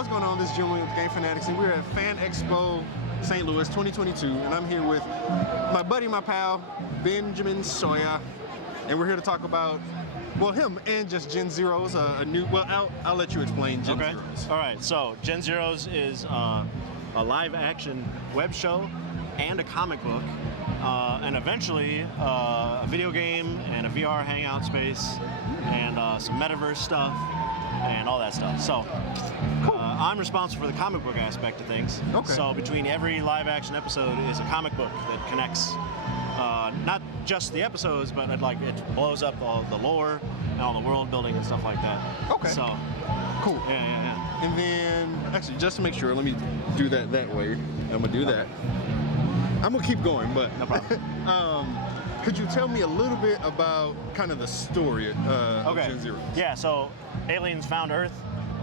What's going on? This is Jim Williams, Game Fanatics, and we're at Fan Expo St. Louis 2022, and I'm here with my buddy, my pal, Benjamin Sawyer, and we're here to talk about, well, him and just Gen Zeros, a new, well, I'll let you explain Gen Zeros. All right, so Gen Zeros is a live action web show and a comic book, and eventually a video game and a VR hangout space and some metaverse stuff and all that stuff. So I'm responsible for the comic book aspect of things. Okay. So between every live action episode is a comic book that connects not just the episodes, but it blows up the lore and all the world building and stuff like that. Okay. So cool. Yeah. And then, actually, just to make sure, let me do that way. I'm gonna do that. I'm gonna keep going, but no problem. Could you tell me a little bit about kind of the story of Gen Zeros? Yeah, so aliens found Earth,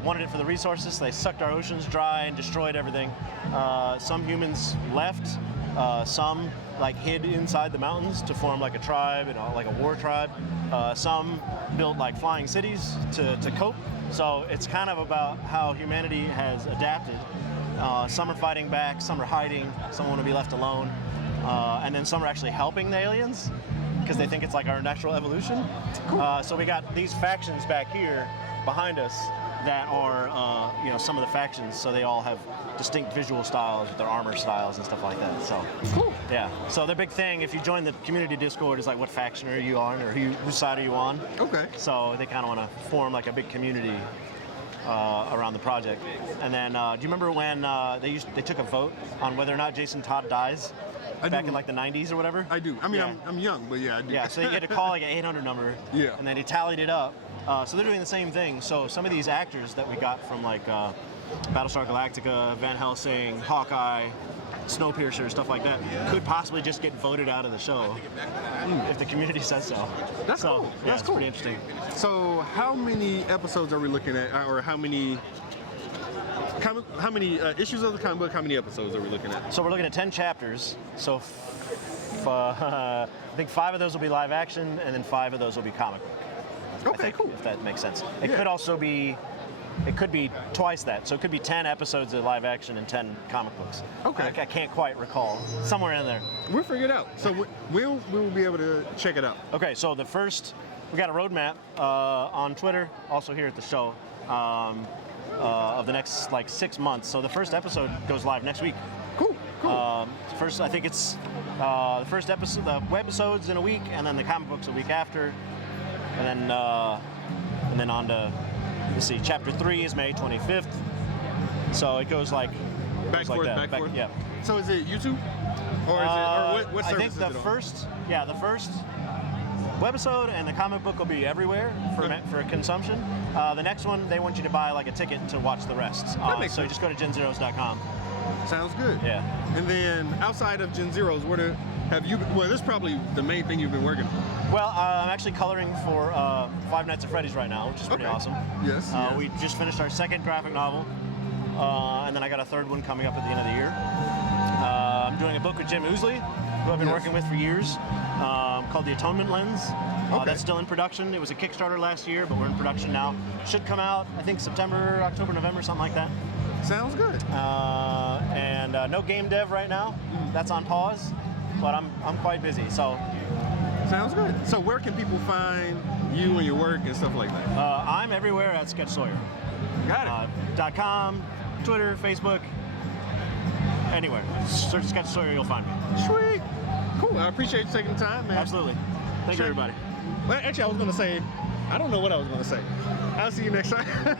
wanted it for the resources, so they sucked our oceans dry and destroyed everything. Some humans left, some hid inside the mountains to form like a tribe, like a war tribe. Some built like flying cities to cope. So it's kind of about how humanity has adapted. Some are fighting back, some are hiding, some want to be left alone, and then some are actually helping the aliens because they think it's like our natural evolution. Cool. So we got these factions back here behind us that are some of the factions. So they all have distinct visual styles with their armor styles and stuff like that. So cool. Yeah. So their big thing, if you join the community Discord, is like what faction are you on or whose side are you on? Okay. So they kind of want to form like a big community around the project. And then, do you remember when they took a vote on whether or not Jason Todd dies? Back in like the 90s or whatever? I do. I mean, yeah. I'm young, but yeah, I do. Yeah, so you get to call like an 800 number. Yeah. And then he tallied it up. So they're doing the same thing. So some of these actors that we got from like Battlestar Galactica, Van Helsing, Hawkeye, Snowpiercer, stuff like that, could possibly just get voted out of the show if the community says so. That's cool. Yeah, That's it's cool. pretty interesting. So how many episodes are we looking at, or how many issues of the comic book, how many episodes are we looking at? So we're looking at 10 chapters. So I think 5 of those will be live action, and then 5 of those will be comic book. Okay, cool. If that makes sense. It could also be, it could be twice that. So it could be 10 episodes of live action and 10 comic books. Okay. I can't quite recall. Somewhere in there. We'll figure it out. So we'll be able to check it out. Okay, so we got a roadmap on Twitter, also here at the show, of the next 6 months. So the first episode goes live next week. Cool. First, I think it's the first episode, the webisode's in a week, and then the comic book's a week after, and then on to, let's see, chapter 3 is May 25th. So it goes like back forth. Yeah. So is it YouTube, or is it, or what service I think is the it on? the first webisode and the comic book will be everywhere for consumption. The next one, they want you to buy like a ticket to watch the rest. That makes so sense. you just go to genzeros.com. Sounds good. Yeah. And then outside of Gen Zeros, well, this is probably the main thing you've been working on. Well, I'm actually coloring for Five Nights at Freddy's right now, which is pretty awesome. Yes. We just finished our second graphic novel, and then I got a third one coming up at the end of the year. I'm doing a book with Jim Ousley, who I've been working with for years, called The Atonement Lens. That's still in production. It was a Kickstarter last year, but we're in production now. Should come out, I think, September, October, November, something like that. Sounds good. And no game dev right now. That's on pause, but I'm quite busy. So sounds good. So where can people find you and your work and stuff like that? I'm everywhere at Sketch Sawyer. Got it. .com, Twitter, Facebook, anywhere. Search Sketch Sawyer, you'll find me. Sweet. Cool. I appreciate you taking the time, man. Absolutely. Thank you, everybody. Well, actually, I was going to say, I don't know what I was going to say. I'll see you next time.